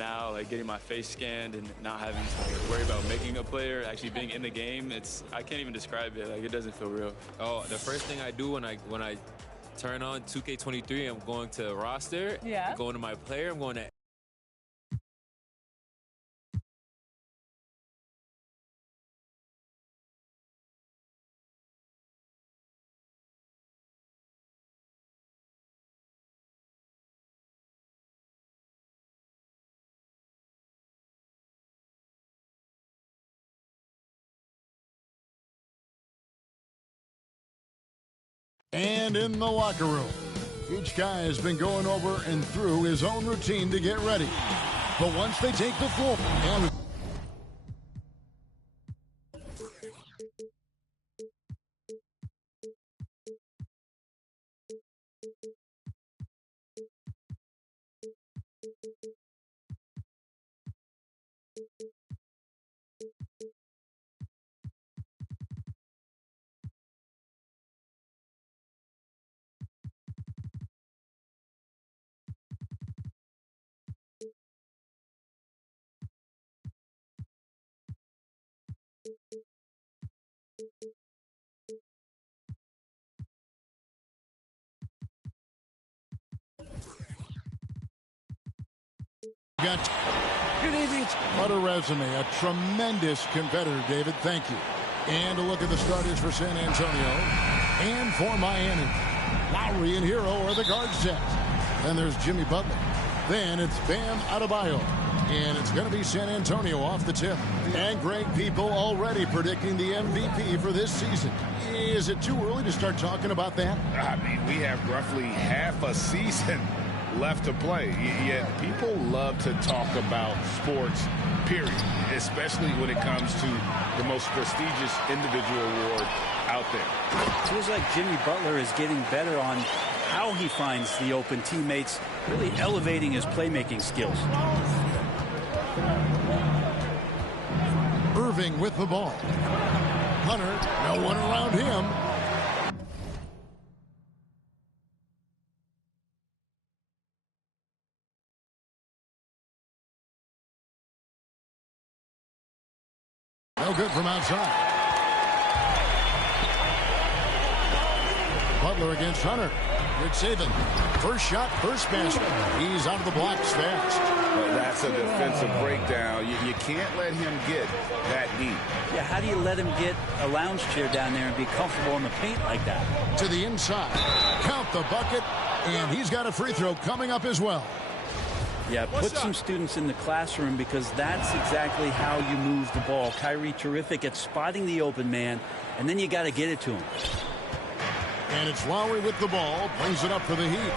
now, like getting my face scanned and not having to like, worry about making a player, actually being in the game, I can't even describe it. Like, it doesn't feel real. Oh, the first thing I do when I turn on 2K23, I'm going to roster. Yeah. I'm going to my player. I'm going to And in the locker room, each guy has been going over and through his own routine to get ready. But once they take the floor, and got good evening. What a resume, a tremendous competitor, David. Thank you. And a look at the starters for San Antonio and for Miami. Lowry and Hero are the guard set. Then there's Jimmy Butler. Then it's Bam Adebayo. And it's going to be San Antonio off the tip. And great people already predicting the MVP for this season. Is it too early to start talking about that? I mean, we have roughly half a season left to play. Yet people love to talk about sports, period, especially when it comes to the most prestigious individual award out there. It feels like Jimmy Butler is getting better on how he finds the open teammates, really elevating his playmaking skills. Irving with the ball. Hunter, no one around him. No good from outside. Butler against Hunter. Good saving. First shot, first basket. He's out of the blocks fast. That's a defensive breakdown. You can't let him get that deep. Yeah, how do you let him get a lounge chair down there and be comfortable in the paint like that? To the inside. Count the bucket. And he's got a free throw coming up as well. Yeah, put some students in the classroom because that's exactly how you move the ball. Kyrie terrific at spotting the open man, and then you got to get it to him. And it's Lowry with the ball, brings it up for the Heat.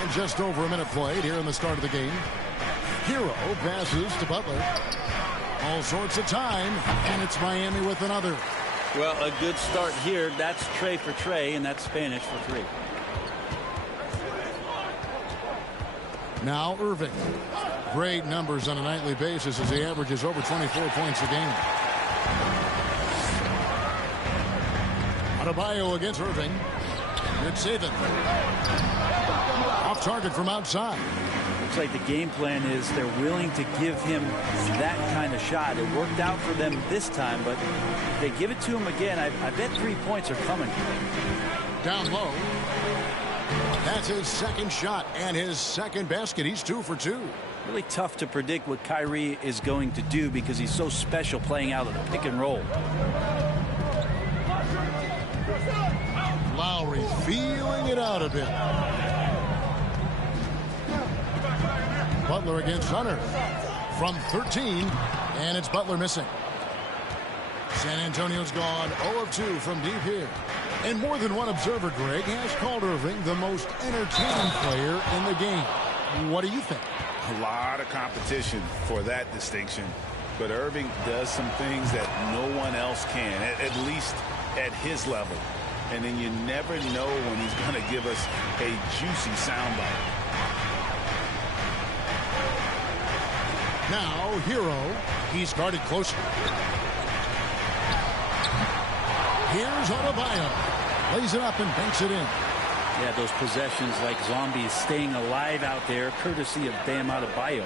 And just over a minute played here in the start of the game. Hero passes to Butler. All sorts of time, and it's Miami with another. Well, a good start here. That's Trey for Trey, and that's Spanish for three. Now Irving. Great numbers on a nightly basis as he averages over 24 points a game. Adebayo against Irving. Good saving. Off target from outside. Looks like the game plan is they're willing to give him that kind of shot. It worked out for them this time, but if they give it to him again, I bet 3 points are coming. Down low. That's his second shot and his second basket. He's 2 for 2. Really tough to predict what Kyrie is going to do because he's so special playing out of the pick and roll. Lowry feeling it out a bit. Butler against Hunter from 13, and it's Butler missing. San Antonio's gone 0 of 2 from deep here. And more than one observer, Greg, has called Irving the most entertaining player in the game. What do you think? A lot of competition for that distinction. But Irving does some things that no one else can, at least at his level. And then you never know when he's going to give us a juicy soundbite. Now, Hero. He's guarded closer. Here's Adebayo. Lays it up and banks it in. Yeah, those possessions like zombies staying alive out there, courtesy of Bam Adebayo.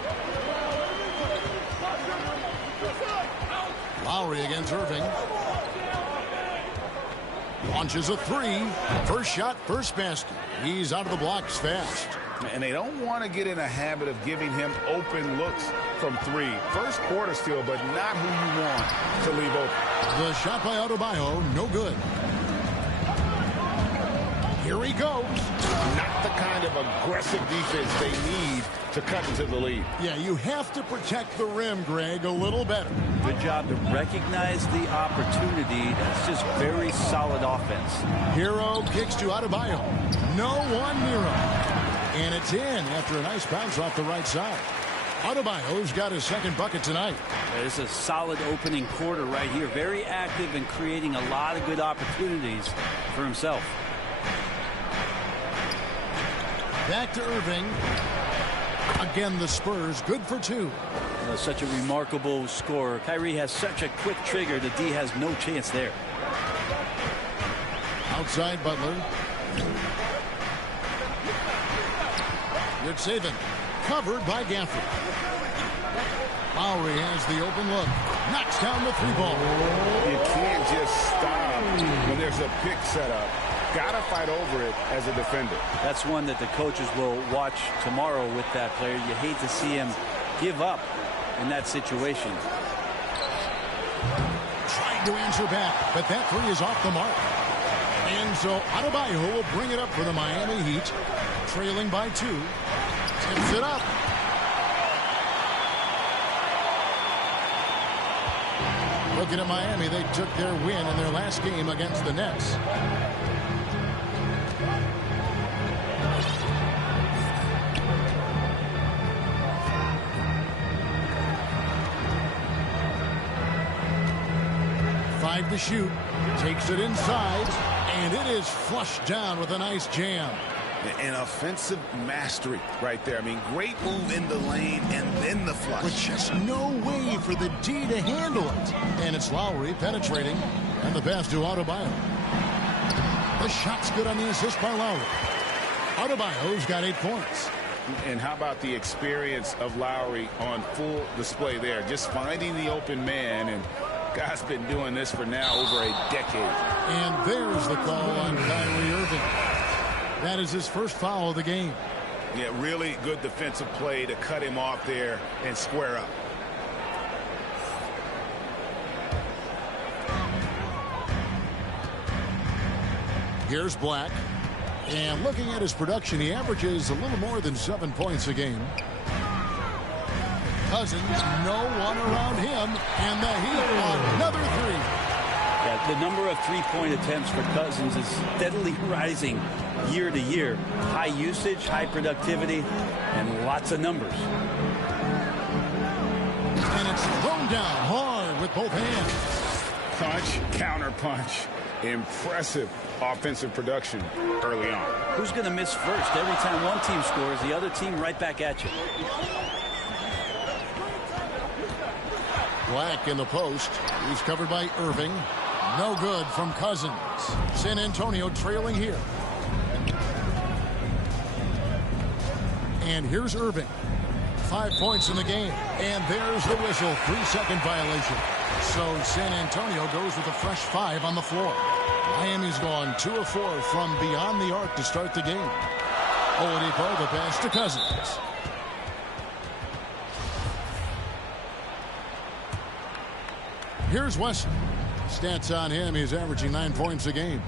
Lowry against Irving. Launches a three. First shot, first basket. He's out of the blocks fast. And they don't want to get in a habit of giving him open looks from three. First quarter still, but not who you want to leave open. The shot by Adebayo, no good. Here he goes. Not the kind of aggressive defense they need to cut into the lead. Yeah, you have to protect the rim, Greg, a little better. Good job to recognize the opportunity. That's just very solid offense. Hero kicks to Adebayo. No one near him. And it's in after a nice bounce off the right side. Adebayo's got his second bucket tonight. It's a solid opening quarter right here. Very active and creating a lot of good opportunities for himself. Back to Irving. Again, the Spurs, good for two. Such a remarkable scorer. Kyrie has such a quick trigger. The D has no chance there. Outside Butler. Good saving. Covered by Gafford. Lowry has the open look. Knocks down the three ball. You can't just stop when there's a pick set up. Gotta fight over it as a defender. That's one that the coaches will watch tomorrow with that player. You hate to see him give up in that situation. Trying to answer back, but that three is off the mark. And so Adebayo will bring it up for the Miami Heat. Trailing by two. Tips it up. Looking at Miami, they took their win in their last game against the Nets. Five to shoot. Takes it inside. And it is flushed down with a nice jam. An offensive mastery right there. I mean, great move in the lane and then the flush. But just no way for the D to handle it. And it's Lowry penetrating. And the pass to Adebayo. The shot's good on the assist by Lowry. Adebayo's got 8 points. And how about the experience of Lowry on full display there? Just finding the open man, and guy's been doing this for now over a decade. And there's the call on Kyrie Irving. That is his first foul of the game. Yeah, really good defensive play to cut him off there and square up. Here's Black. And looking at his production, he averages a little more than 7 points a game. Cousins, no one around him. And the Heat on another three. Yeah, the number of three-point attempts for Cousins is steadily rising year to year. High usage, high productivity, and lots of numbers. And it's thrown down hard with both hands. Punch, counter punch. Impressive offensive production early on. Who's going to miss first? Every time one team scores, the other team right back at you. Black in the post. He's covered by Irving. No good from Cousins. San Antonio trailing here. And here's Irving. 5 points in the game. And there's the whistle. 3-second violation. So San Antonio goes with a fresh 5 on the floor. Miami's gone 2 of 4 from beyond the arc to start the game. Oladipo, the pass to Cousins. Here's Wesson. Stats on him, he's averaging 9 points a game.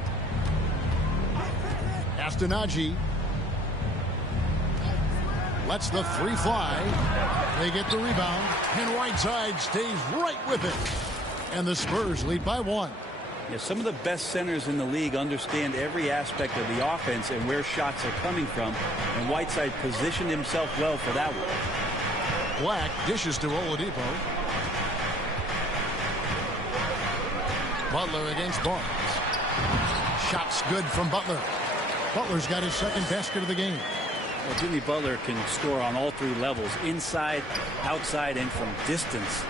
Astanaji lets the three fly. They get the rebound, and Whiteside stays right with it. And the Spurs lead by 1. Yeah, some of the best centers in the league understand every aspect of the offense and where shots are coming from. And Whiteside positioned himself well for that one. Black dishes to Oladipo. Butler against Barnes. Shots good from Butler. Butler's got his second basket of the game. Well, Jimmy Butler can score on all 3 levels, inside, outside, and from distance.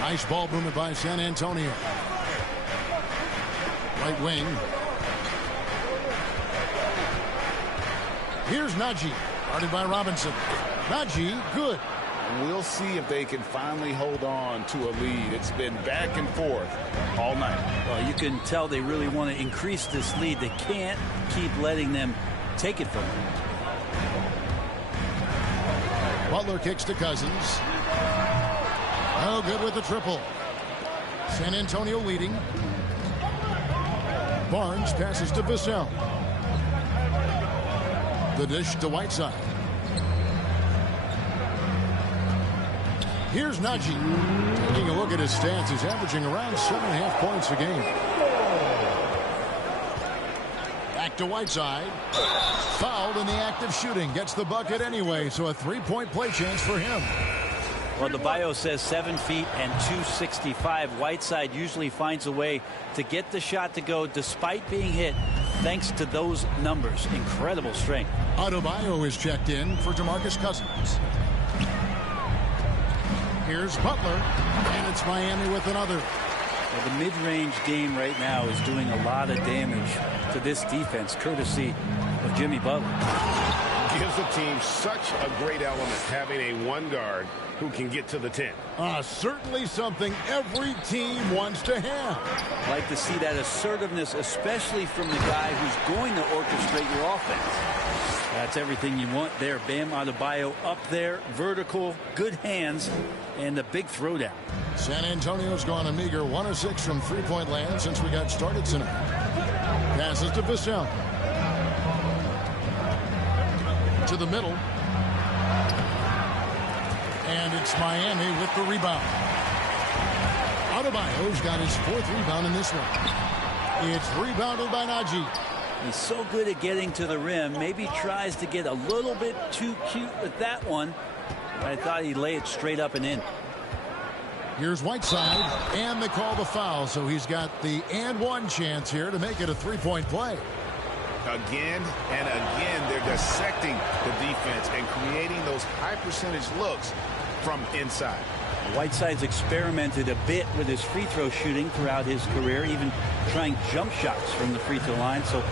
Nice ball movement by San Antonio. Right wing. Here's Najee. Guarded by Robinson. Najee, good. We'll see if they can finally hold on to a lead. It's been back and forth all night. Well, you can tell they really want to increase this lead. They can't keep letting them take it from them. Butler kicks to Cousins. Oh, good with the triple. San Antonio leading. Barnes passes to Vassell. The dish to Whiteside. Here's Najee. Taking a look at his stats, he's averaging around 7.5 points a game. Back to Whiteside. Fouled in the act of shooting. Gets the bucket anyway, so a three-point play chance for him. Well, the bio says 7 feet and 265. Whiteside usually finds a way to get the shot to go despite being hit, thanks to those numbers. Incredible strength. Adebayo is checked in for DeMarcus Cousins. Here's Butler, and it's Miami with another. Well, the mid-range game right now is doing a lot of damage to this defense, courtesy of Jimmy Butler. Gives the team such a great element having a one guard who can get to the 10. Certainly something every team wants to have. I like to see that assertiveness, especially from the guy who's going to orchestrate your offense. That's everything you want there. Bam Adebayo up there, vertical, good hands, and a big throwdown. San Antonio's gone a meager 1 of 6 from three-point land since we got started tonight. Passes to Vassell. To the middle. And it's Miami with the rebound. Adebayo's got his 4th rebound in this one. It's rebounded by Najee. He's so good at getting to the rim. Maybe tries to get a little bit too cute with that one. I thought he'd lay it straight up and in. Here's Whiteside, and they call the foul, so he's got the and one chance here to make it a three-point play. Again and again, they're dissecting the defense and creating those high-percentage looks from inside. Whiteside's experimented a bit with his free throw shooting throughout his career, even trying jump shots from the free throw line, so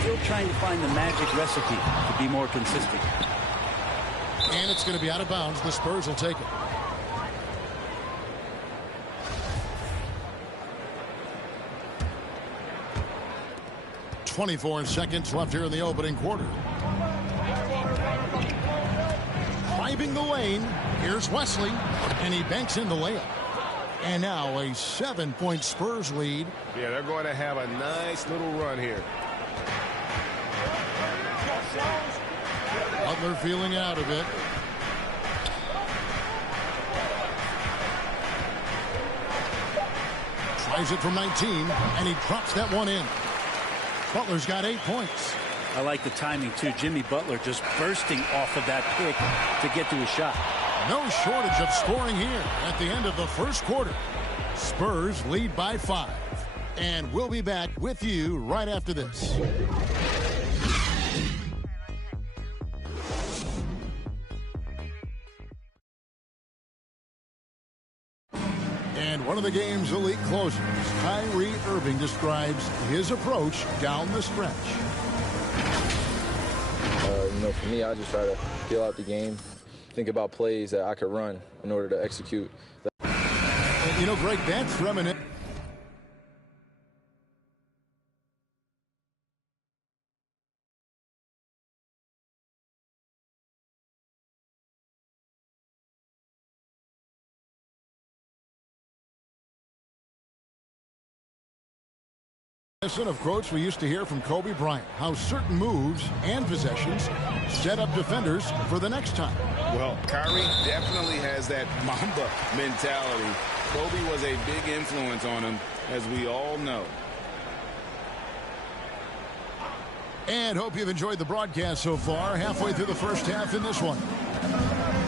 still trying to find the magic recipe to be more consistent. And it's going to be out of bounds. The Spurs will take it. .24 seconds left here in the opening quarter. Driving the lane. Here's Wesley, and he banks in the layup. And now a 7-point Spurs lead. Yeah, they're going to have a nice little run here. Butler feeling out a bit. Tries it from 19, and he drops that one in. Butler's got 8 points. I like the timing, too. Jimmy Butler just bursting off of that pick to get to his shot. No shortage of scoring here at the end of the first quarter. Spurs lead by 5. And we'll be back with you right after this. And one of the game's elite closers, Kyrie Irving, describes his approach down the stretch. For me, I just try to feel out the game, think about plays that I could run in order to execute. And, you know, Greg, that's reminiscent. Of quotes we used to hear from Kobe Bryant, how certain moves and possessions set up defenders for the next time. Well, Kyrie definitely has that Mamba mentality. Kobe was a big influence on him, as we all know. And hope you've enjoyed the broadcast so far, halfway through the first half in this one.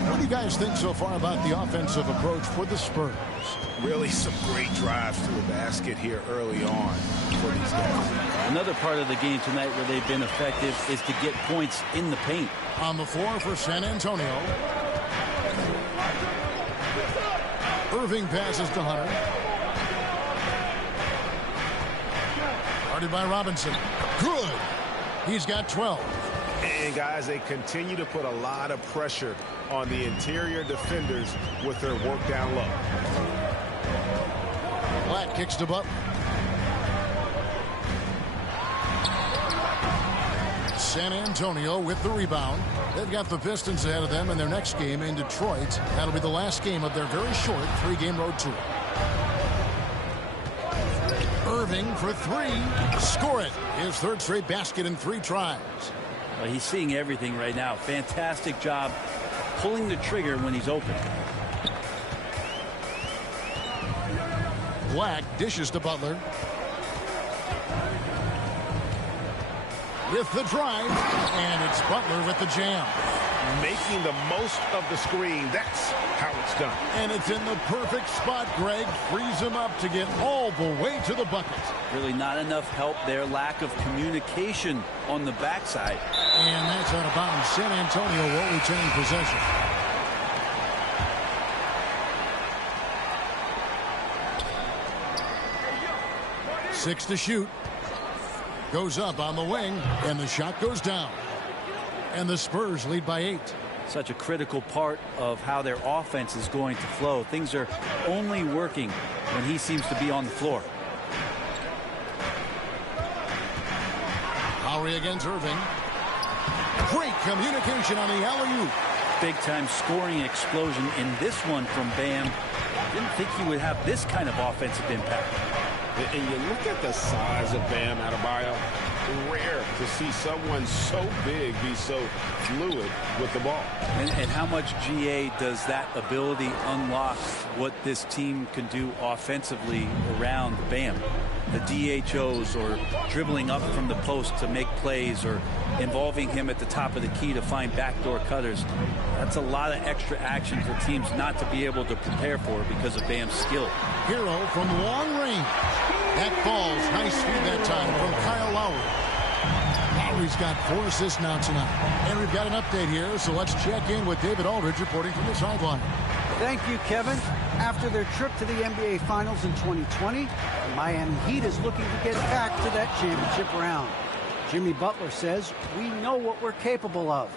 What do you guys think so far about the offensive approach for the Spurs? Really some great drives to the basket here early on for these guys. Another part of the game tonight where they've been effective is to get points in the paint. On the floor for San Antonio. Irving passes to Hunter. Guarded by Robinson. Good. He's got 12. And guys, they continue to put a lot of pressure on the interior defenders with their work down low. Black kicks to Butler. San Antonio with the rebound. They've got the Pistons ahead of them in their next game in Detroit. That'll be the last game of their very short 3-game road tour. Irving for three. Score it. His third straight basket in 3 tries. Well, he's seeing everything right now. Fantastic job pulling the trigger when he's open. Black dishes to Butler. With the drive, and it's Butler with the jam. Making the most of the screen. That's how it's done. And it's in the perfect spot, Greg. Frees him up to get all the way to the bucket. Really not enough help there. Lack of communication on the backside. And that's out of bounds. San Antonio will retain possession. Six to shoot. Goes up on the wing, and the shot goes down. And the Spurs lead by 8. Such a critical part of how their offense is going to flow. Things are only working when he seems to be on the floor. Lowry against Irving. Great communication on the alley-oop. Big-time scoring explosion in this one from Bam. Didn't think he would have this kind of offensive impact. And you look at the size of Bam Adebayo. Rare to see someone so big be so fluid with the ball. And how much GA does that ability unlock what this team can do offensively around Bam? The DHOs, or dribbling up from the post to make plays, or involving him at the top of the key to find backdoor cutters. That's a lot of extra action for teams not to be able to prepare for because of Bam's skill. Hero from long range. That falls. Nice speed that time from Kyle Lowry. Lowry's got 4 assists now tonight. And we've got an update here, so let's check in with David Aldridge reporting from the sideline. Thank you, Kevin. After their trip to the NBA Finals in 2020, the Miami Heat is looking to get back to that championship round. Jimmy Butler says, "We know what we're capable of.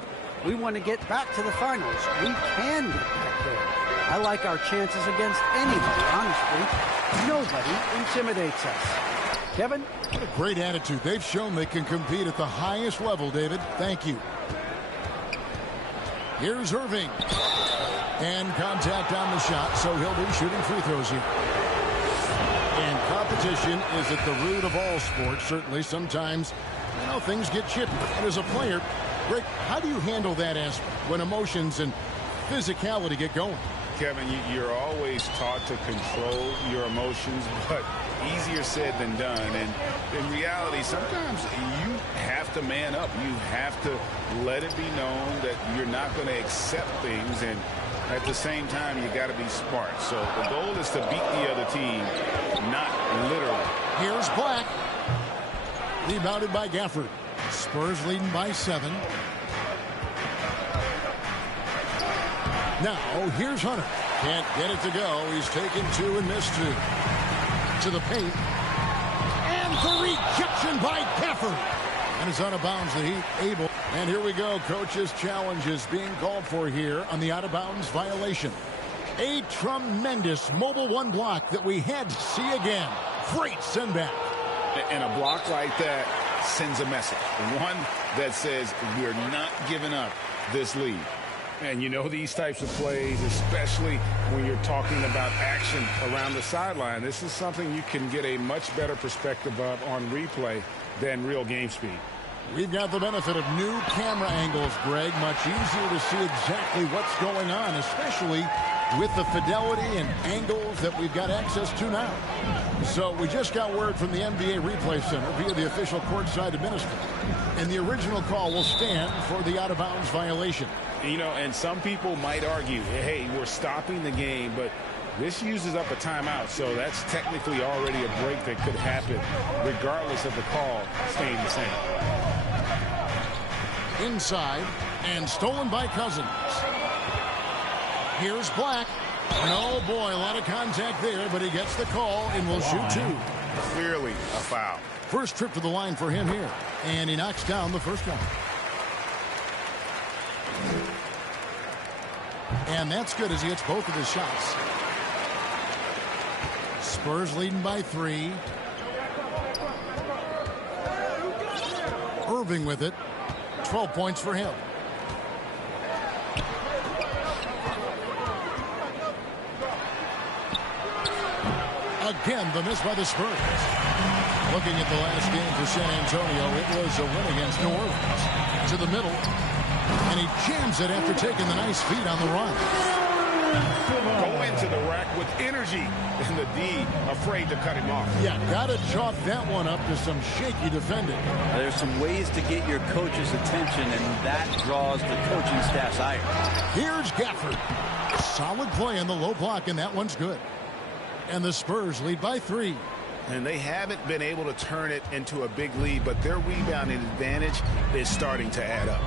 We want to get back to the finals. We can get back there. I like our chances against anybody, honestly. Nobody intimidates us." Kevin? What a great attitude. They've shown they can compete at the highest level, David. Thank you. Here's Irving. And contact on the shot, so he'll be shooting free throws here. And competition is at the root of all sports. Certainly, sometimes, things get chippy. And as a player, Rick, how do you handle that aspect when emotions and physicality get going? Kevin, you're always taught to control your emotions, but easier said than done. And in reality, sometimes you have to man up. You have to let it be known that you're not going to accept things, and at the same time, you got to be smart. So the goal is to beat the other team, not literally. Here's Black. Rebounded by Gafford. Spurs leading by 7. Now, here's Hunter. Can't get it to go. He's taken 2 and missed 2. To the paint. And the rejection by Gafford. And it's out of bounds. The Heat able. And here we go. Coach's challenge is being called for here on the out-of-bounds violation. A tremendous mobile 1 block that we had to see again. Great send back. And a block like that sends a message. One that says we're not giving up this lead. And these types of plays, especially when you're talking about action around the sideline, this is something you can get a much better perspective of on replay than real game speed. We've got the benefit of new camera angles, Greg. Much easier to see exactly what's going on, especially with the fidelity and angles that we've got access to now. So we just got word from the NBA Replay Center via the official courtside administrator. And the original call will stand for the out-of-bounds violation. And some people might argue, hey, we're stopping the game, but this uses up a timeout, so that's technically already a break that could happen regardless of the call staying the same. Inside, and stolen by Cousins. Here's Black. And oh boy, a lot of contact there, but he gets the call and will shoot 2. Clearly a foul. First trip to the line for him here, and he knocks down the first one. And that's good as he hits both of his shots. Spurs leading by 3. Irving with it. 12 points for him. Again, the miss by the Spurs. Looking at the last game for San Antonio, it was a win against New Orleans. To the middle, and he jams it after taking the nice feed on the run. Go into the rack with energy, and the D afraid to cut him off. Yeah, got to chalk that one up to some shaky defending. There's some ways to get your coach's attention, and that draws the coaching staff's ire. Here's Gafford. Solid play in the low block, and that one's good. And the Spurs lead by 3. And they haven't been able to turn it into a big lead, but their rebounding advantage is starting to add up.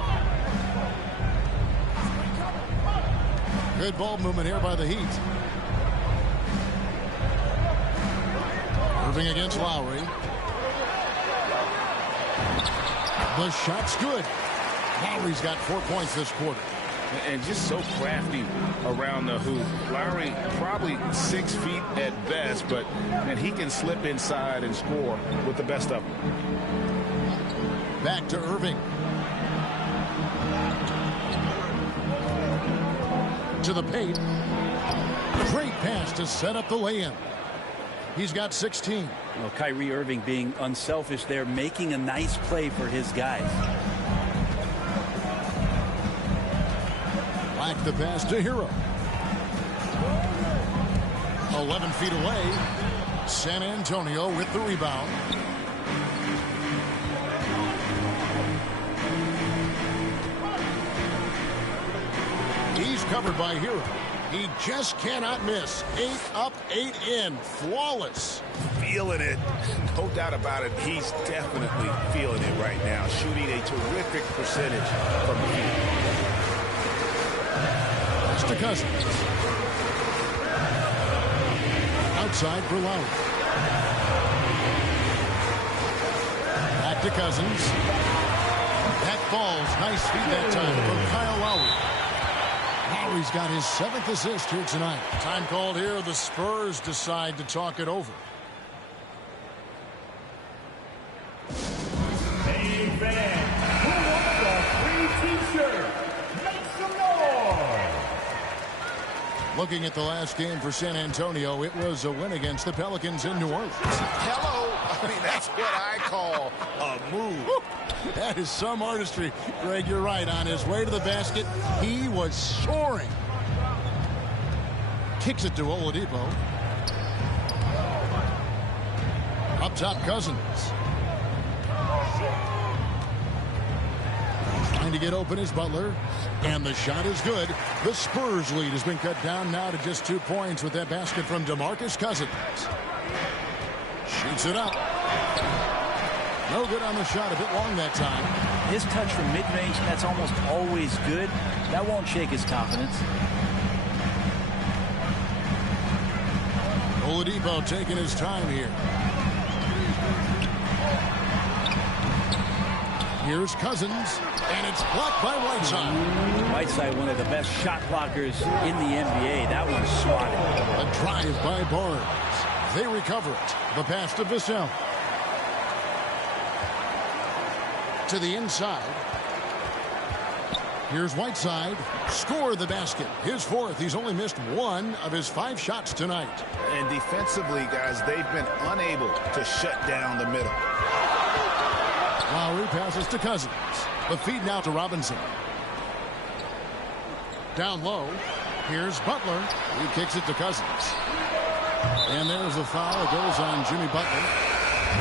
Good ball movement here by the Heat. Irving against Lowry. The shot's good. Lowry's got 4 points this quarter. And just so crafty around the hoop. Lowry probably 6 feet at best, but man, he can slip inside and score with the best of them. Back to Irving. To the paint. Great pass to set up the lay-in. He's got 16. Well, Kyrie Irving being unselfish there, making a nice play for his guys. Back the pass to Hero. 11 feet away. San Antonio with the rebound. He's covered by Hero. He just cannot miss. 8 up, 8 in. Flawless. Feeling it. No doubt about it. He's definitely feeling it right now. Shooting a terrific percentage from the field. To Cousins. Outside for Lowry. Back to Cousins. That falls. Nice feed that time from Kyle Lowry. Lowry's got his 7th assist here tonight. Time called here. The Spurs decide to talk it over. Hey, fans, who wants a free t-shirt? Make some noise! Looking at the last game for San Antonio, it was a win against the Pelicans in New Orleans. Hello. I mean, that's what I call a move. That is some artistry. Greg, you're right. On his way to the basket, he was soaring. Kicks it to Oladipo. Up top, Cousins. Trying to get open is Butler. And the shot is good. The Spurs lead has been cut down now to just 2 points with that basket from DeMarcus Cousins. Shoots it up. No good on the shot. A bit long that time. His touch from mid-range, that's almost always good. That won't shake his confidence. Oladipo taking his time here. Here's Cousins, and it's blocked by Whiteside. Whiteside, one of the best shot blockers in the NBA. That one's swatted. A drive by Barnes. They recover it. The pass to Vassell. To the inside. Here's Whiteside. Score the basket. His 4th. He's only missed 1 of his 5 shots tonight. And defensively, guys, they've been unable to shut down the middle. Lowry passes to Cousins. The feed now to Robinson. Down low. Here's Butler. He kicks it to Cousins. And there's a foul. It goes on Jimmy Butler.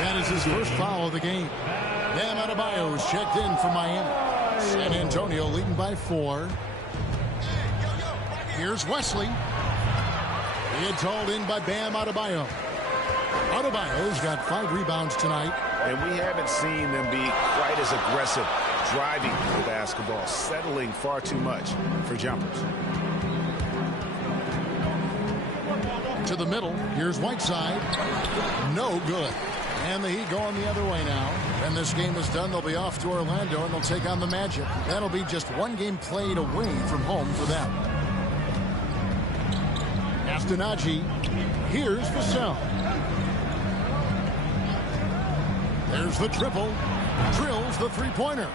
That is his first foul of the game. Bam Adebayo is checked in for Miami. San Antonio leading by 4. Here's Wesley. It's hauled in by Bam Adebayo. Adebayo's got 5 rebounds tonight. And we haven't seen them be quite as aggressive driving the basketball, settling far too much for jumpers. To the middle. Here's Whiteside. No good. And the Heat going the other way now. And this game is done. They'll be off to Orlando, and they'll take on the Magic. That'll be just one game played away from home for them. Astonagi. Here's Vassell. There's the triple. Drills the three-pointer.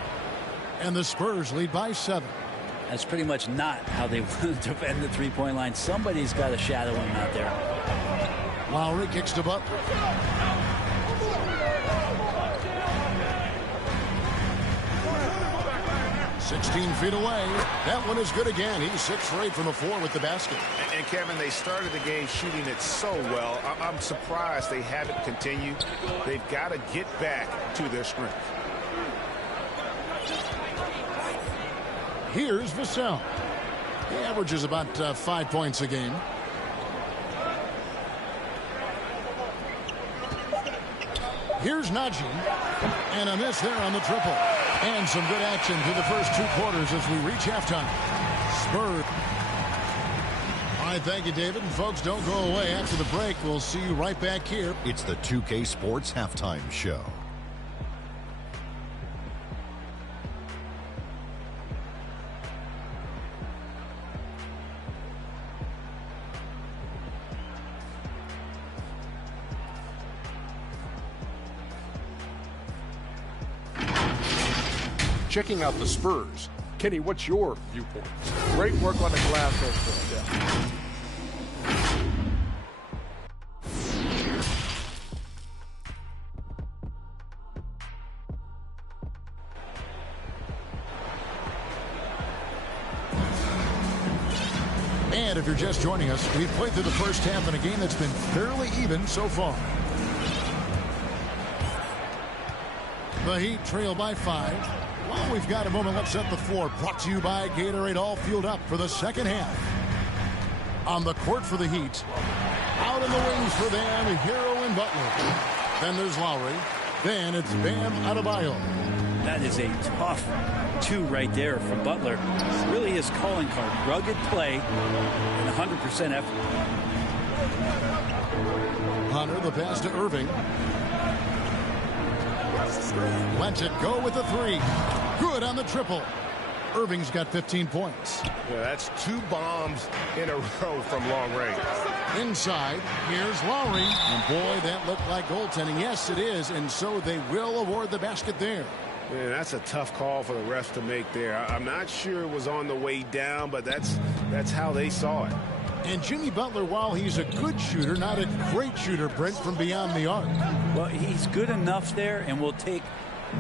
And the Spurs lead by 7. That's pretty much not how they want to defend the three-point line. Somebody's got to shadow him out there. Lowry kicks to Butler. "16 feet away." That one is good again. He's 6 for 8 from the floor with the basket. And Kevin, they started the game shooting it so well. I'm surprised they haven't continued. They've got to get back to their strength. Here's Vassell. He averages about 5 points a game. Here's Najee. And a miss there on the triple. And some good action through the first 2 quarters as we reach halftime. Spurs. All right, thank you, David. And folks, don't go away. After the break, we'll see you right back here. It's the 2K Sports Halftime Show. Checking out the Spurs. Kenny, what's your viewpoint? Great work on the glass so far. And if you're just joining us, we've played through the first half in a game that's been fairly even so far. The Heat trail by 5. Well, we've got a moment. Let's set the floor. Brought to you by Gatorade, all fueled up for the second half. On the court for the Heat. Out in the wings for them, Hero and Butler. Then there's Lowry. Then it's Bam Adebayo. That is a tough 2 right there for Butler. Really his calling card. Rugged play and 100% effort. Hunter, the pass to Irving. Lets it go with the 3. Good on the triple. Irving's got 15 points. Yeah, that's 2 bombs in a row from long range. Inside, here's Lowry. And boy, that looked like goaltending. Yes, it is. And so they will award the basket there. Man, that's a tough call for the refs to make there. I'm not sure it was on the way down, but that's how they saw it. And Jimmy Butler, while he's a good shooter, not a great shooter, Brent, from beyond the arc. Well, he's good enough there, and will take,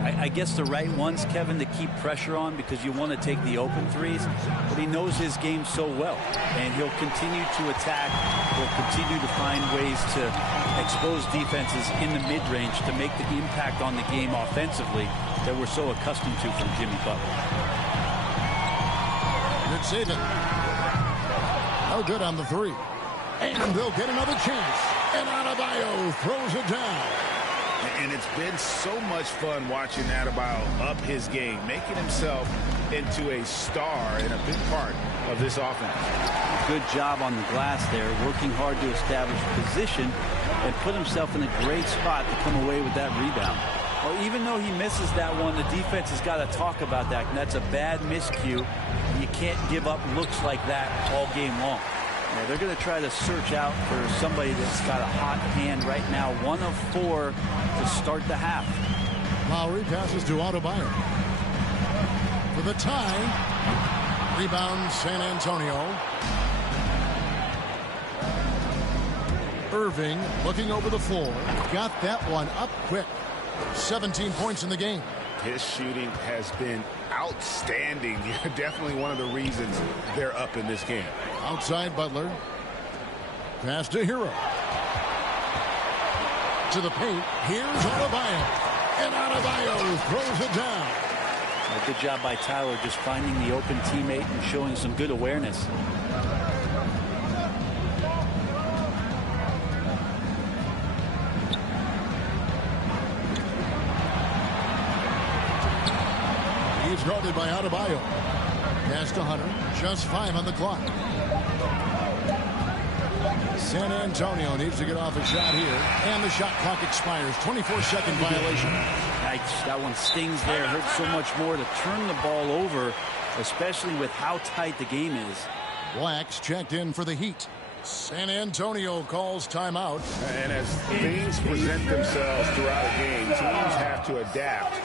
I guess, the right ones, Kevin, to keep pressure on, because you want to take the open threes. But he knows his game so well, and he'll continue to attack. He'll continue to find ways to expose defenses in the mid-range to make the impact on the game offensively that we're so accustomed to from Jimmy Butler. Good saving. No good on the 3. And they'll get another chance. And Adebayo throws it down. And it's been so much fun watching Adebayo up his game, making himself into a star and a big part of this offense. Good job on the glass there, working hard to establish position and put himself in a great spot to come away with that rebound. Well, even though he misses that one, the defense has got to talk about that. And that's a bad miscue. You can't give up looks like that all game long. Yeah, they're going to try to search out for somebody that's got a hot hand right now. 1 of 4 to start the half. Lowry passes to Adebayo. For the tie. Rebound San Antonio. Irving looking over the floor. Got that one up quick. 17 points in the game. His shooting has been outstanding. Definitely one of the reasons they're up in this game. Outside Butler. Pass to Hero. To the paint. Here's Adebayo. And Adebayo throws it down. A good job by Tyler just finding the open teammate and showing some good awareness. He's guarded by Adebayo. Pass to Hunter. Just 5 on the clock. San Antonio needs to get off a shot here, and the shot clock expires. 24-second violation. That one stings there. Hurts so much more to turn the ball over, especially with how tight the game is. Black's checked in for the Heat. San Antonio calls timeout. And as things present themselves throughout a game, teams have to adapt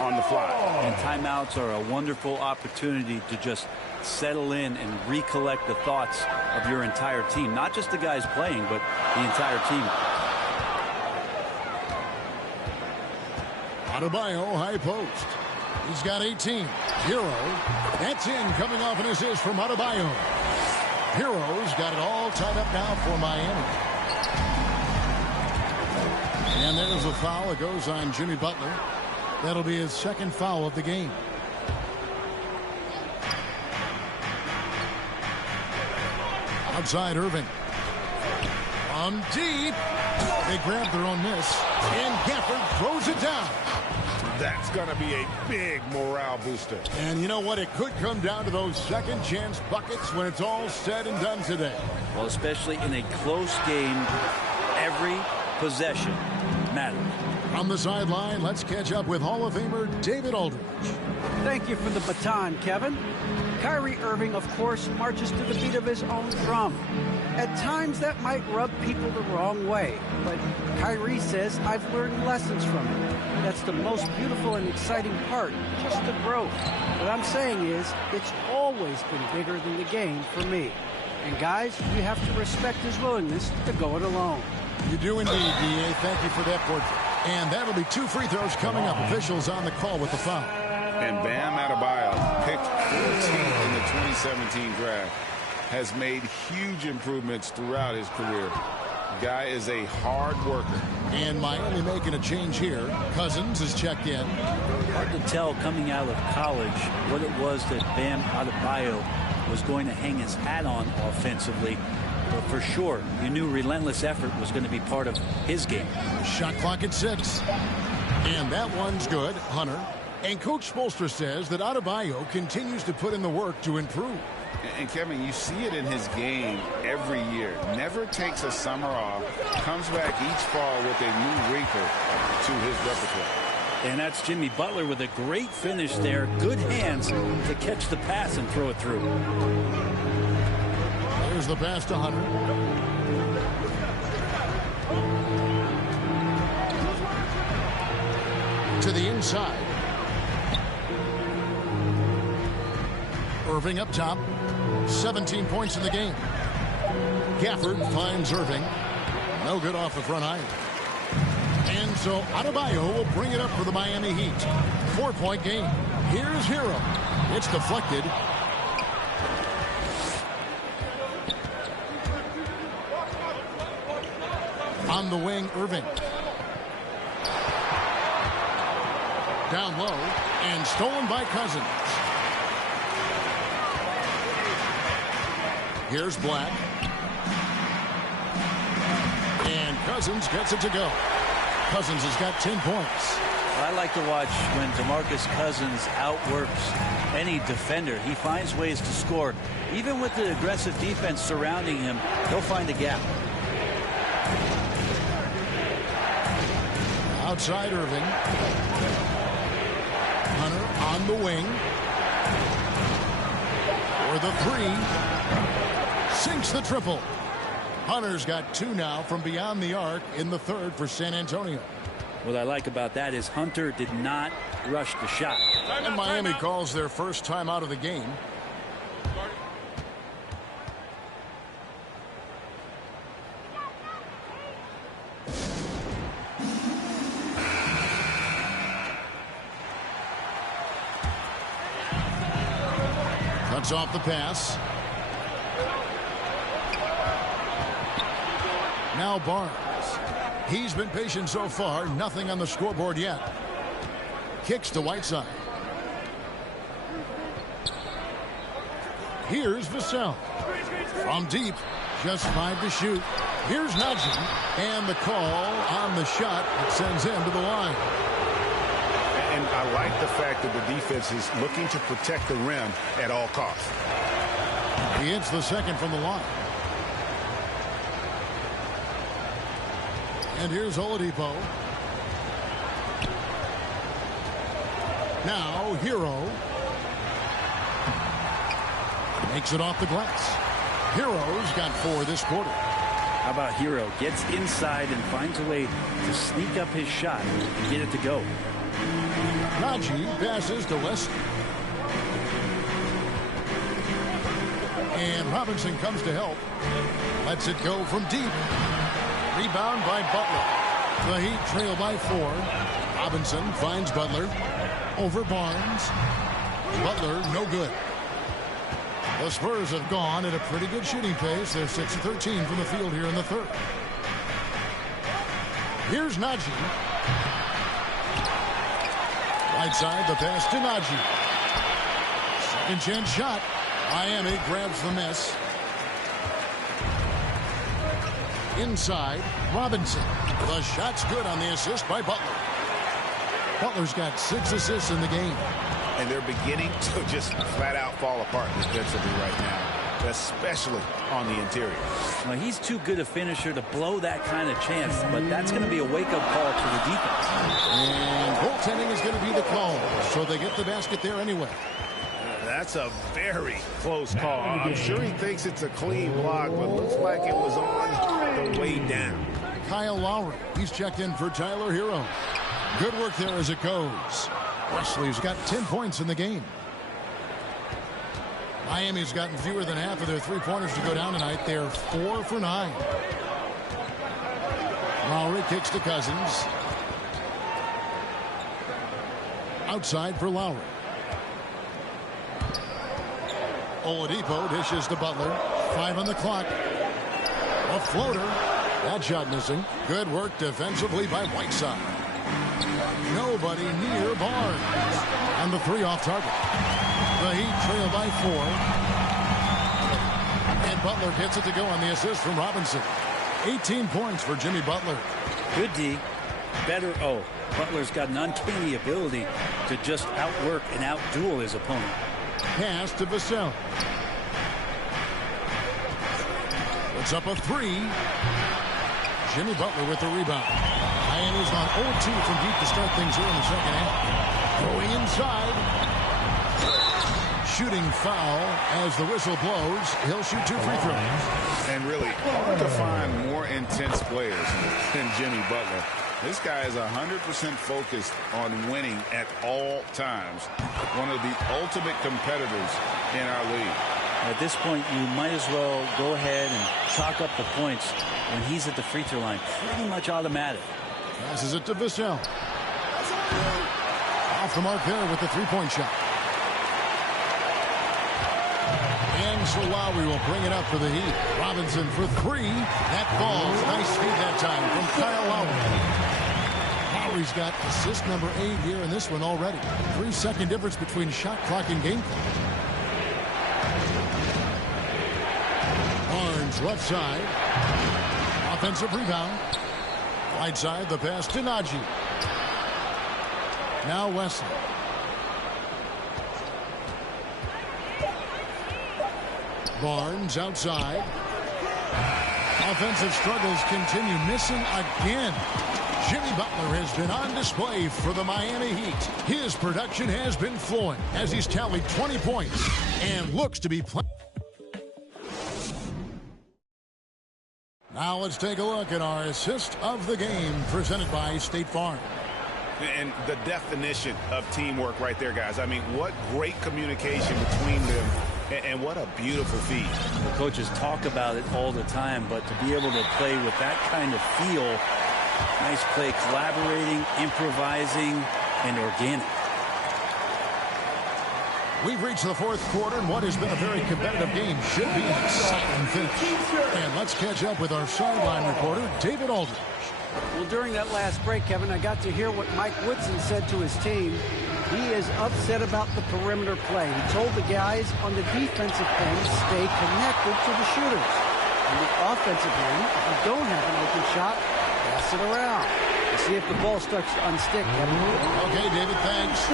on the fly. And timeouts are a wonderful opportunity to just settle in and recollect the thoughts of your entire team. Not just the guys playing, but the entire team. Adebayo, high post. He's got 18. Hero. That's in, coming off an assist from Adebayo. Hero's got it all tied up now for Miami. And there's a foul. It goes on Jimmy Butler. That'll be his second foul of the game. Outside Irving. From deep. They grab their own miss. And Gafford throws it down. That's going to be a big morale booster. And you know what? It could come down to those second chance buckets when it's all said and done today. Well, especially in a close game, every possession matters. From the sideline, let's catch up with Hall of Famer David Aldridge. Thank you for the baton, Kevin. Kyrie Irving, of course, marches to the beat of his own drum. At times, that might rub people the wrong way, but Kyrie says, I've learned lessons from it. That's the most beautiful and exciting part, just the growth. What I'm saying is, it's always been bigger than the game for me. And guys, you have to respect his willingness to go it alone. You do indeed, D.A. Thank you for that portrait. And that'll be 2 free throws coming up. Officials on the call with the foul. And Bam Adebayo, picked 14th in the 2017 draft, has made huge improvements throughout his career. The guy is a hard worker. And Miami making a change here. Cousins is checked in. Hard to tell coming out of college what it was that Bam Adebayo was going to hang his hat on offensively. But for sure, you knew relentless effort was going to be part of his game. Shot clock at 6. And that one's good. Hunter. And Coach Spoelstra says that Adebayo continues to put in the work to improve. And Kevin, you see it in his game every year. Never takes a summer off. Comes back each fall with a new wrinkle to his repertoire. And that's Jimmy Butler with a great finish there. Good hands to catch the pass and throw it through. Here's the pass to Hunter. To the inside. Irving up top. 17 points in the game. Gafford finds Irving. No good off the front iron. And so Adebayo will bring it up for the Miami Heat. 4-point game. Here's Hero. It's deflected. On the wing, Irving. Down low and stolen by Cousins. Here's Black. And Cousins gets it to go. Cousins has got 10 points. I like to watch when DeMarcus Cousins outworks any defender. He finds ways to score. Even with the aggressive defense surrounding him, he'll find a gap. Outside Irving. Hunter on the wing. For the 3. Sinks the triple. Hunter's got 2 now from beyond the arc in the 3rd for San Antonio. What I like about that is Hunter did not rush the shot. And Miami calls their first time out of the game. Cuts off the pass. Now Barnes. He's been patient so far. Nothing on the scoreboard yet. Kicks to Whiteside. Here's Vassell. From deep. Just 5 to shoot. Here's Nudson. And the call on the shot that sends him to the line. And I like the fact that the defense is looking to protect the rim at all costs. He hits the second from the line. And here's Oladipo. Now, Hero. Makes it off the glass. Hero's got 4 this quarter. How about Hero? Gets inside and finds a way to sneak up his shot and get it to go. Najee passes to West. And Robinson comes to help. Lets it go from deep. Rebound by Butler. The Heat trail by 4. Robinson finds Butler. Over Barnes. Butler, no good. The Spurs have gone at a pretty good shooting pace. They're 6 of 13 from the field here in the third. Here's Najee. Right side, the pass to Najee. Second chance shot. Miami grabs the miss. Inside, Robinson. The shot's good on the assist by Butler. Butler's got 6 assists in the game. And they're beginning to just flat out fall apart defensively right now, especially on the interior. Well, he's too good a finisher to blow that kind of chance, but that's going to be a wake-up call to the defense. And goaltending is going to be the call, so they get the basket there anyway. That's a very close call. I'm sure he thinks it's a clean block, but looks like it was on the way down. Kyle Lowry, he's checked in for Tyler Hero. Good work there as it goes. Wesley's got 10 points in the game. Miami's gotten fewer than half of their three-pointers to go down tonight. They're 4 for 9. Lowry kicks to Cousins. Outside for Lowry. Oladipo dishes to Butler. 5 on the clock. A floater. That shot missing. Good work defensively by Whiteside. Nobody near Barnes. And the 3 off target. The Heat trail by 4. And Butler gets it to go on the assist from Robinson. 18 points for Jimmy Butler. Good D. Better O. Butler's got an uncanny ability to just outwork and outduel his opponent. Pass to Vassell. It's up a 3. Jimmy Butler with the rebound. Miami's on 0-2 from deep to start things here in the second half. Going inside. Shooting foul as the whistle blows. He'll shoot 2 free throws. And really hard to find more intense players than Jimmy Butler. This guy is 100% focused on winning at all times. One of the ultimate competitors in our league. At this point, you might as well go ahead and chalk up the points when he's at the free throw line. Pretty much automatic. Passes it to Vassell. Off the mark there with the three-point shot. And so Lowry will bring it up for the Heat. Robinson for 3. That falls. Nice feed that time from Kyle Lowry. Lowry's got assist number 8 here in this one already. 3-second difference between shot clock and game clock. Barnes left side. Offensive rebound. Right side, the pass to Najee. Now Wesley. Barnes outside. Offensive struggles continue. Missing again. Jimmy Butler has been on display for the Miami Heat. His production has been flowing as he's tallied 20 points and looks to be playing. Now let's take a look at our assist of the game presented by State Farm. And the definition of teamwork right there, guys. I mean, what great communication between them, and what a beautiful feed. The coaches talk about it all the time, but to be able to play with that kind of feel, nice play, collaborating, improvising, and organic. We've reached the fourth quarter, and what has been a very competitive game should be an exciting finish. And let's catch up with our sideline reporter, David Aldridge. Well, during that last break, Kevin, I got to hear what Mike Woodson said to his team. He is upset about the perimeter play. He told the guys on the defensive end stay connected to the shooters. On the offensive end, if you don't have an open shot, pass it around. Let's see if the ball starts to unstick, Kevin. Okay, David, thanks.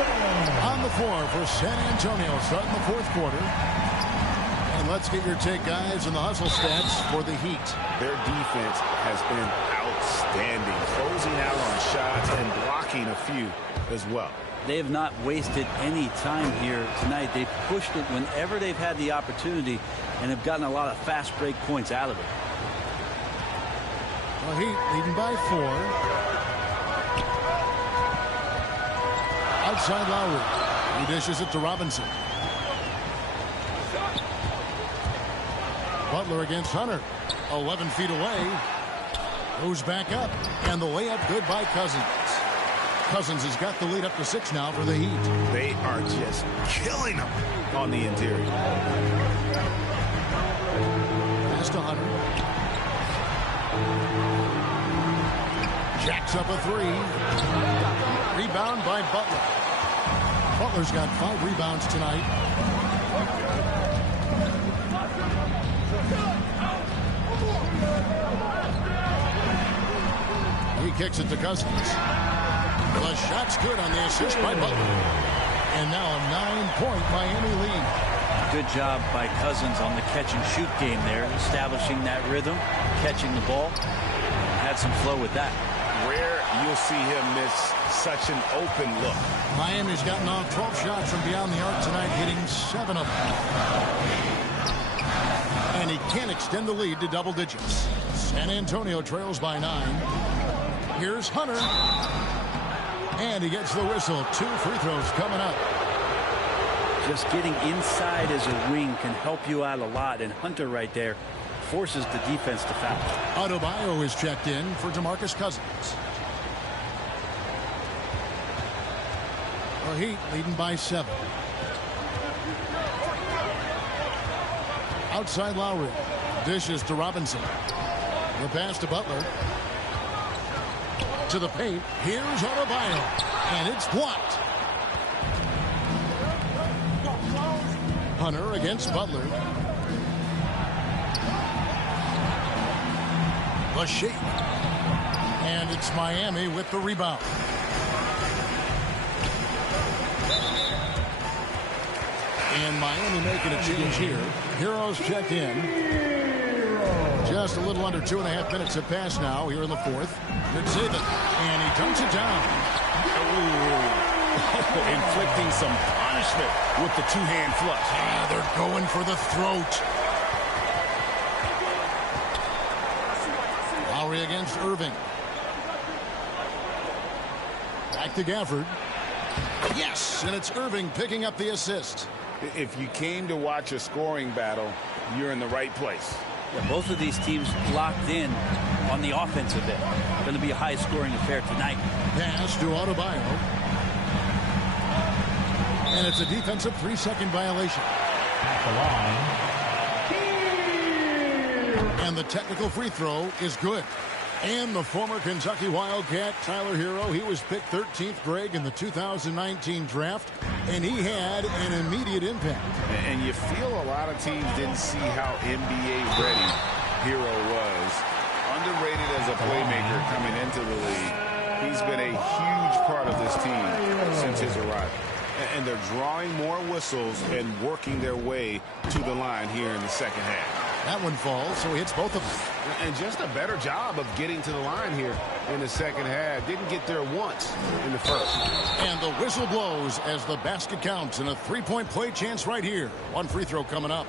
On the floor for San Antonio, starting the fourth quarter. And let's get your take, guys, on the hustle stats for the Heat. Their defense has been outstanding, closing out on shots and blocking a few as well. They have not wasted any time here tonight. They've pushed it whenever they've had the opportunity and have gotten a lot of fast break points out of it. Well, Heat leading by 4. Outside Lowry. He dishes it to Robinson. Butler against Hunter. 11 feet away. Goes back up. And the layup good by Cousins. Cousins has got the lead up to 6 now for the Heat. They are just killing them on the interior. Pass to Hunter. Jacks up a 3. Rebound by Butler. Butler's got 5 rebounds tonight. He kicks it to Cousins. The shot's good on the assist by Butler. And now a 9-point Miami lead. Good job by Cousins on the catch-and-shoot game there, establishing that rhythm, catching the ball. Had some flow with that. Rare you'll see him miss such an open look. Miami's gotten off 12 shots from beyond the arc tonight, hitting 7 of them. And he can't extend the lead to double digits. San Antonio trails by 9. Here's Hunter. And he gets the whistle. 2 free throws coming up. Just getting inside as a wing can help you out a lot. And Hunter right there forces the defense to foul. Adebayo is checked in for DeMarcus Cousins. The Heat leading by 7. Outside Lowry. Dishes to Robinson. The pass to Butler. To the paint. Here's Adebayo. And it's blocked. Hunter against Butler. The shake. And it's Miami with the rebound. And Miami making a change here. Heroes checked in. Just a little under 2.5 minutes have passed now here in the 4th. Good save it. And he dunks it down. Inflicting some punishment with the 2-hand flush. They're going for the throat. Lowry against Irving. Back to Gafford. Yes, and it's Irving picking up the assist. If you came to watch a scoring battle, you're in the right place. Yeah, both of these teams locked in on the offensive end. Going to be a high-scoring affair tonight. Pass to Adebayo. And it's a defensive 3-second violation. At the line. And the technical free throw is good. And the former Kentucky Wildcat, Tyler Hero, he was picked 13th, Greg, in the 2019 draft, and he had an immediate impact. And you feel a lot of teams didn't see how NBA ready Hero was. Underrated as a playmaker coming into the league. He's been a huge part of this team since his arrival. And they're drawing more whistles and working their way to the line here in the second half. That one falls, so he hits both of them. And just a better job of getting to the line here in the second half. Didn't get there once in the first. And the whistle blows as the basket counts, and a 3-point play chance right here. One free throw coming up.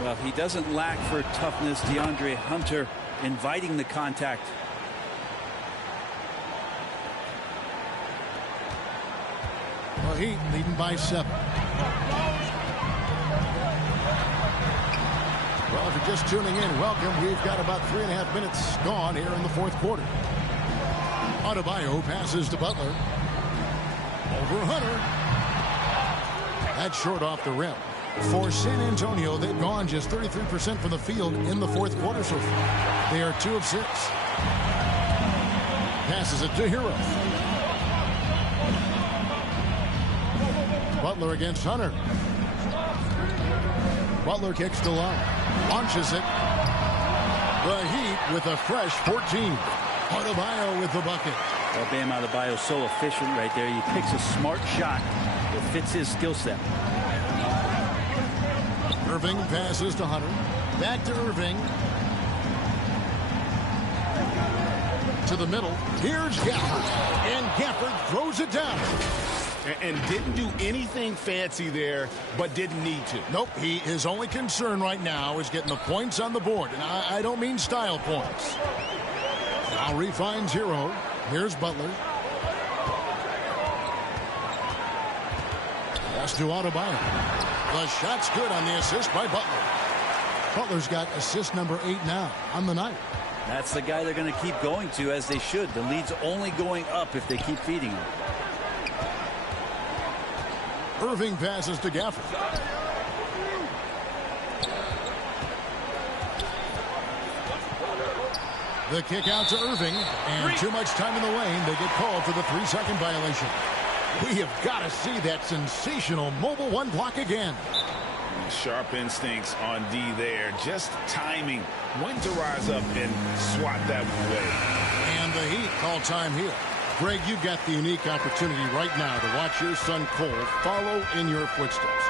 Well, he doesn't lack for toughness. DeAndre Hunter inviting the contact. Well, Heat leading by 7. Well, if you're just tuning in, welcome. We've got about 3.5 minutes gone here in the 4th quarter. Adebayo passes to Butler. Over Hunter. That's short off the rim. For San Antonio, they've gone just 33% from the field in the 4th quarter so far. They are 2 of 6. Passes it to Hero. Butler against Hunter. Butler kicks to Love. Launches it. The Heat with a fresh 14. Adebayo with the bucket. Well, Bam Adebayo so efficient right there. He picks a smart shot that fits his skill set. Irving passes to Hunter. Back to Irving. To the middle. Here's Gafford. And Gafford throws it down. And didn't do anything fancy there, but didn't need to. Nope. His only concern right now is getting the points on the board. And I don't mean style points. Lowry finds Hero. Here's Butler. Pass to Adebayo. The shot's good on the assist by Butler. Butler's got assist number 8 now on the night. That's the guy they're going to keep going to, as they should. The lead's only going up if they keep feeding him. Irving passes to Gafford. The kick out to Irving, and too much time in the lane. They get called for the 3-second violation. We have got to see that sensational mobile 1 block again. Sharp instincts on D there. Just timing when to rise up and swat that one away. And the Heat call time here. Greg, you've got the unique opportunity right now to watch your son Cole follow in your footsteps.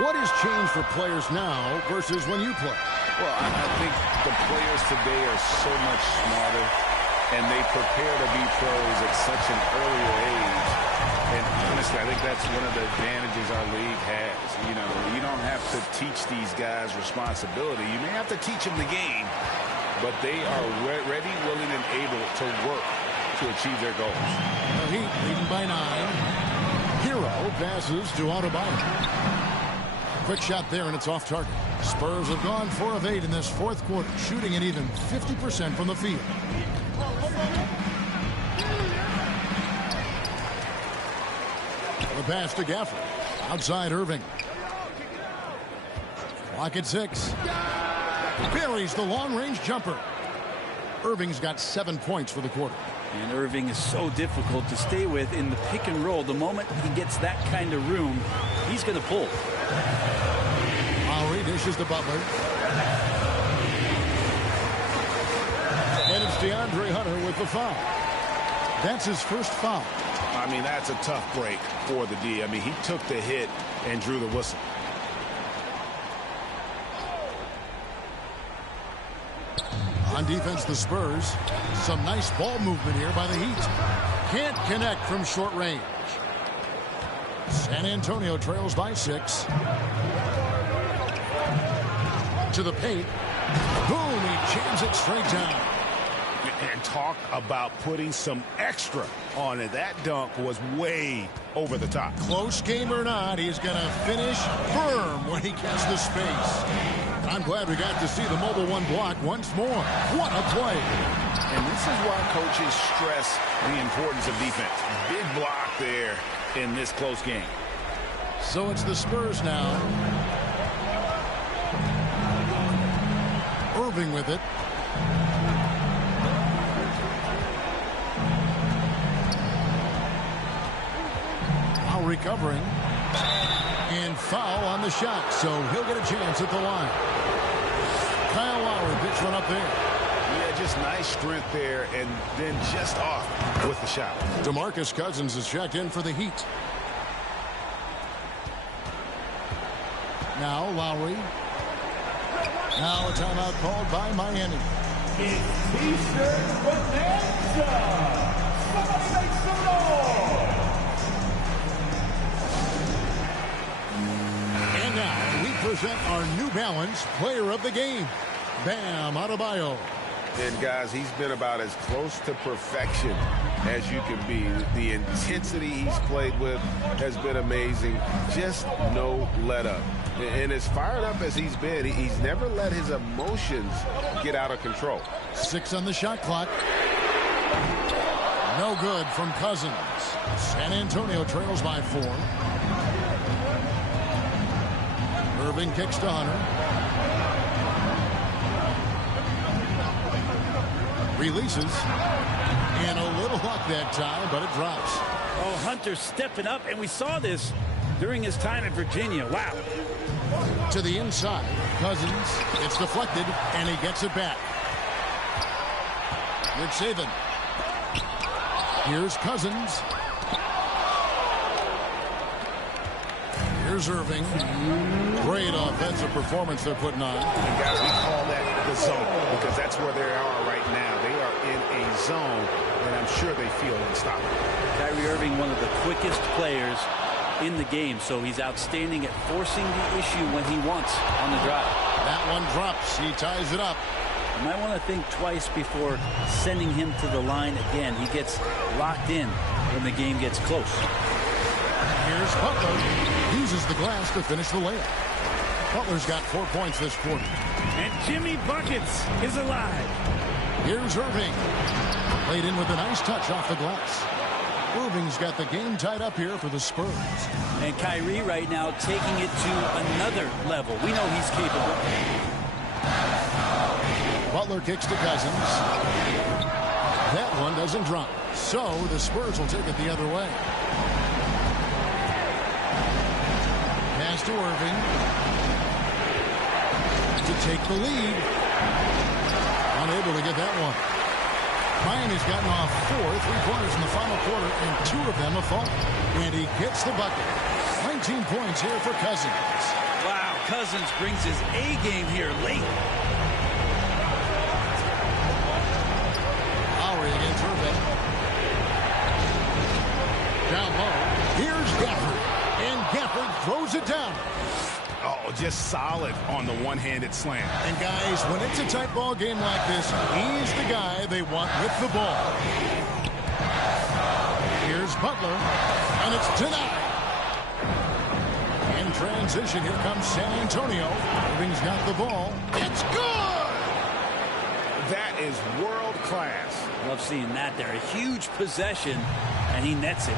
What has changed for players now versus when you played? Well, I think the players today are so much smarter, and they prepare to be pros at such an earlier age. And honestly, I think that's one of the advantages our league has. You know, you don't have to teach these guys responsibility. You may have to teach them the game, but they are ready, willing, and able to work to achieve their goals. The Heat leading by 9. Hero passes to Adebayo. Quick shot there, and it's off target. Spurs have gone 4 of 8 in this 4th quarter, shooting an even 50% from the field. The pass to Gafford. Outside Irving. Clock at 6. Buries the long-range jumper. Irving's got 7 points for the quarter. And Irving is so difficult to stay with in the pick and roll. The moment he gets that kind of room, he's going to pull. Lowry dishes to Butler. And it's DeAndre Hunter with the foul. That's his first foul. I mean, that's a tough break for the D. I mean, he took the hit and drew the whistle. On defense, the Spurs. Some nice ball movement here by the Heat. Can't connect from short range. San Antonio trails by 6. To the paint. Boom, he jams it straight down. And talk about putting some extra on it. That dunk was way over the top. Close game or not, he's going to finish firm when he gets the space. I'm glad we got to see the mobile 1 block once more. What a play. And this is why coaches stress the importance of defense. Big block there in this close game. So it's the Spurs now. Irving with it. Now recovering. And foul on the shot, so he'll get a chance at the line. Kyle Lowry, pitch run up there. Yeah, just nice strength there, and then just off with the shot. DeMarcus Cousins is checked in for the Heat. Now Lowry. Now a timeout called by Miami. It's T-shirt bonanza. Somebody make some noise. And now we present our New Balance Player of the Game, Bam Adebayo. And guys, he's been about as close to perfection as you can be. The intensity he's played with has been amazing. Just no let up. And as fired up as he's been, he's never let his emotions get out of control. 6 on the shot clock. No good from Cousins. San Antonio trails by 4. Irving kicks to Hunter. Releases. And a little luck that time, but it drops. Oh, Hunter stepping up, and we saw this during his time in Virginia. Wow. To the inside. Cousins. It's deflected, and he gets it back. Good saving. Here's Cousins. Here's Irving. Great offensive performance they're putting on. And guys, we call that the zone because that's where they are right now. They are in a zone, and I'm sure they feel unstoppable. Kyrie Irving, one of the quickest players in the game, so he's outstanding at forcing the issue when he wants on the drive. That one drops. He ties it up. You might want to think twice before sending him to the line again. He gets locked in when the game gets close. Here's Butler. Uses the glass to finish the layup. Butler's got 4 points this quarter. And Jimmy Buckets is alive. Here's Irving. Played in with a nice touch off the glass. Irving's got the game tied up here for the Spurs. And Kyrie right now taking it to another level. We know he's capable. Butler kicks to Cousins. That one doesn't drop. So the Spurs will take it the other way. Pass to Irving to take the lead. Unable to get that one. Miami's gotten off 4 3-pointers in the final quarter, and 2 of them have fallen. And he gets the bucket. 19 points here for Cousins. Wow, Cousins brings his A game here late. Lowry against Irving. Down low. Here's Gafford. And Gafford throws it down. Oh, just solid on the one-handed slam. And guys, when it's a tight ball game like this, he's the guy they want with the ball. Here's Butler, and it's denied. In transition, here comes San Antonio. Irving's got the ball. It's good! That is world class. Love seeing that there. A huge possession, and he nets it.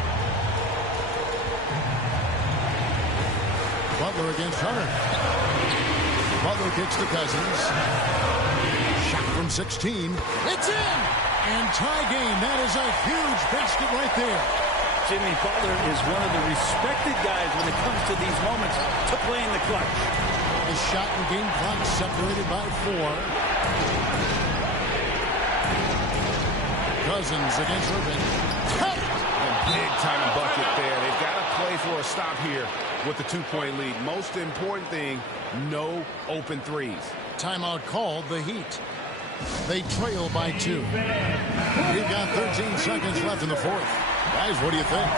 Butler against Hunter. Butler kicks to Cousins. Shot from 16. It's in! And tie game. That is a huge basket right there. Jimmy Butler is one of the respected guys when it comes to these moments to play in the clutch. The shot and game clock separated by 4. Cousins against Irving. Cut! Big time bucket there. They've got to play for a stop here with the 2-point lead. Most important thing, no open threes. Timeout called, the Heat. They trail by 2. We've got 13 seconds left in the fourth. Guys, what do you think?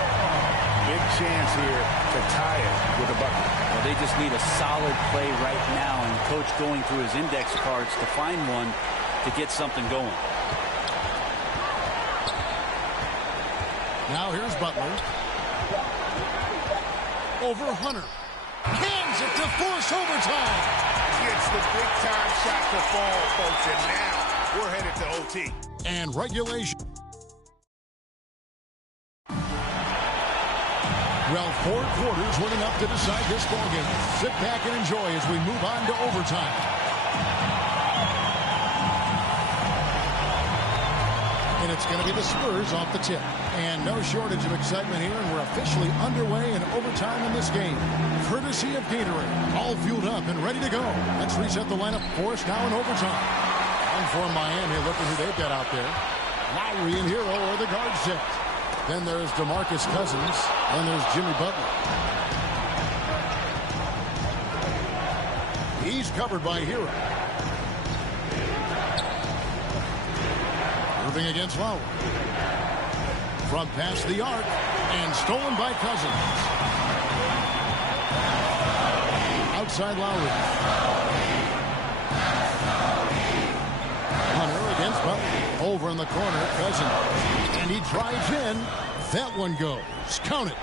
Big chance here to tie it with a bucket. Well, they just need a solid play right now, and Coach going through his index cards to find one to get something going. Now here's Butler. Over Hunter. Cans it to force overtime. Gets the big-time shot to fall, folks, and now we're headed to OT. And regulation. Well, 4 quarters weren't enough to decide this ballgame. Sit back and enjoy as we move on to overtime. And it's going to be the Spurs off the tip. And no shortage of excitement here, and we're officially underway in overtime in this game. Courtesy of Gatorade, all fueled up and ready to go. Let's reset the lineup for us now in overtime. And for Miami, look at who they've got out there. Lowry and Hero are the guard set. Then there's DeMarcus Cousins, and there's Jimmy Butler. He's covered by Hero. Irving against Lowry. From past the arc, and stolen by Cousins. Outside Lowry. Hunter against Butler. Over in the corner, Cousins. And he drives in. That one goes. Count it.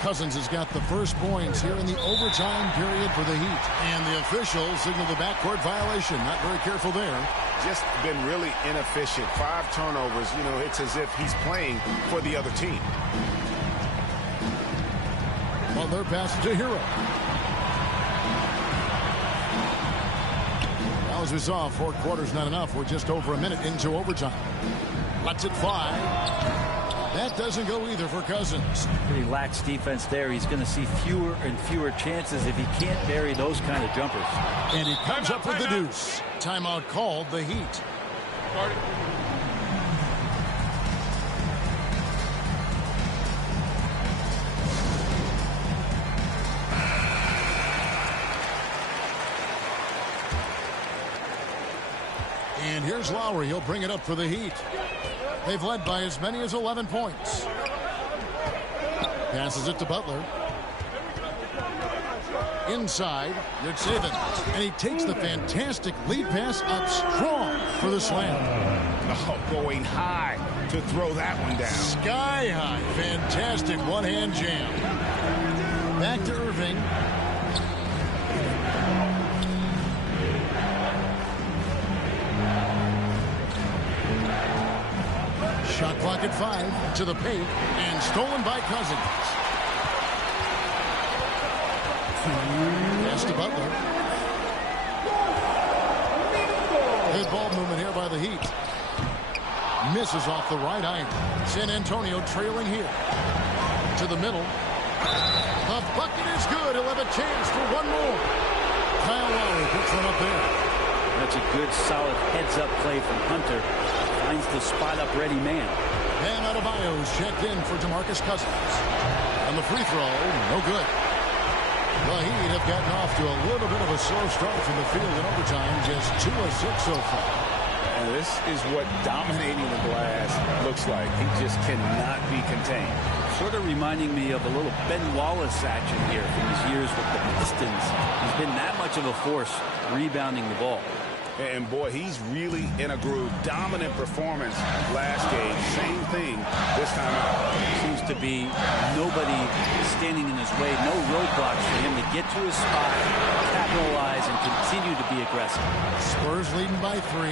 Cousins has got the first points here in the overtime period for the Heat. And the officials signal the backcourt violation. Not very careful there. Just been really inefficient. 5 turnovers. You know, it's as if he's playing for the other team. Butler passes to Hero. Now, as we saw, 4 quarters not enough. We're just over a minute into overtime. Lets it fly. That doesn't go either for Cousins. Pretty lax defense there. He's going to see fewer and fewer chances if he can't bury those kind of jumpers. And he comes up with the deuce. Timeout called, the Heat. And here's Lowry. He'll bring it up for the Heat. They've led by as many as 11 points. Passes it to Butler. Inside, Rich Saban. And he takes the fantastic lead pass up strong for the slam. Oh, going high to throw that one down. Sky high. Fantastic one-hand jam. Back to Irving. Shot clock at 5 to the paint and stolen by Cousins. Pass to Butler. Good ball movement here by the Heat. Misses off the right iron. San Antonio trailing here. To the middle. The bucket is good. He'll have a chance for one more. Kyle Lowry puts one up there. That's a good, solid heads-up play from Hunter. Finds the spot-up ready man. Bam Adebayo's checked in for DeMarcus Cousins. And the free throw, no good. The Heat have gotten off to a little bit of a slow start from the field in overtime. Just 2 of 6 so far. And this is what dominating the glass looks like. He just cannot be contained. Sort of reminding me of a little Ben Wallace action here from his years with the Pistons. He's been that much of a force rebounding the ball. And boy, he's really in a groove. Dominant performance last game. Same thing this time out. Seems to be nobody standing in his way. No roadblocks for him to get to his spot, capitalize, and continue to be aggressive. Spurs leading by 3.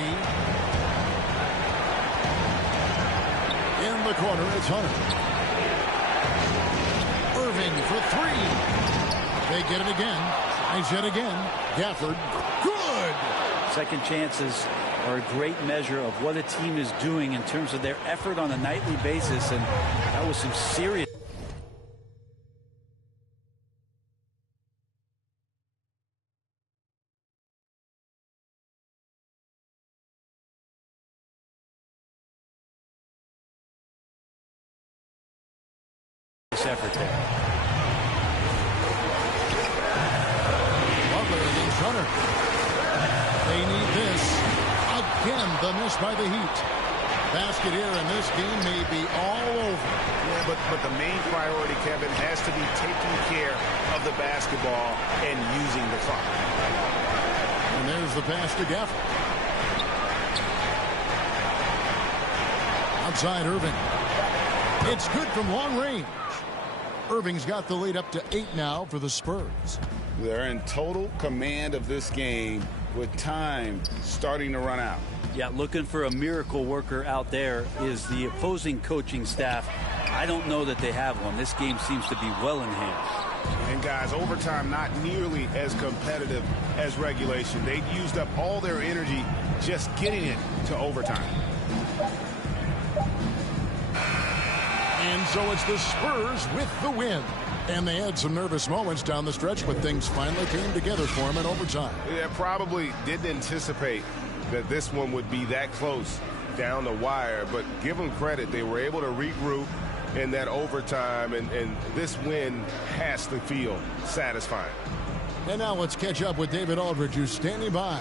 In the corner, it's Hunter. Irving for 3. They get it again. Nice hit again. Gafford. Good. Second chances are a great measure of what a team is doing in terms of their effort on a nightly basis, and that was some serious. Effort there. Butler against Hunter. They need this. Again, the miss by the Heat. Basket here, and this game may be all over. Yeah, but the main priority, Kevin, has to be taking care of the basketball and using the clock. And there's the pass to Gafford. Outside Irving. It's good from long range. Irving's got the lead up to 8 now for the Spurs. They're in total command of this game with time starting to run out. Yeah, looking for a miracle worker out there is the opposing coaching staff. I don't know that they have one. This game seems to be well in hand. And guys, overtime not nearly as competitive as regulation. They used up all their energy just getting it to overtime. And so it's the Spurs with the win. And they had some nervous moments down the stretch, but things finally came together for them in overtime. Yeah, probably didn't anticipate that this one would be that close down the wire, but give them credit. They were able to regroup in that overtime, and this win has to feel satisfying. And now let's catch up with David Aldridge, who's standing by.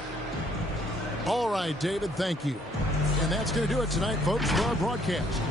All right, David, thank you. And that's going to do it tonight, folks, for our broadcast.